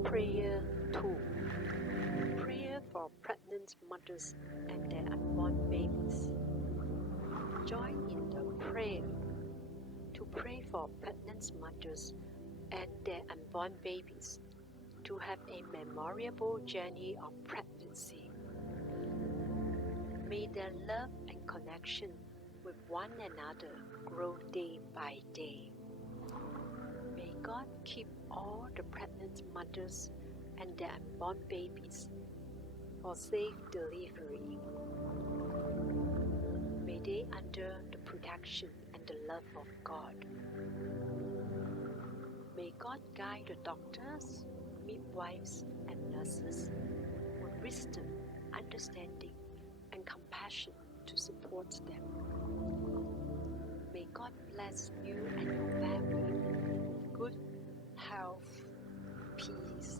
Prayer 2. Prayer for pregnant mothers and their unborn babies. Join in the prayer to pray for pregnant mothers and their unborn babies to have a memorable journey of pregnancy. May their love and connection with one another grow day by day. May God keep all the pregnant mothers and their unborn babies for safe delivery. May they under the protection and the love of God. May God guide the doctors, midwives, and nurses with wisdom, understanding, and compassion to support them. May God bless you and your family with good health, peace,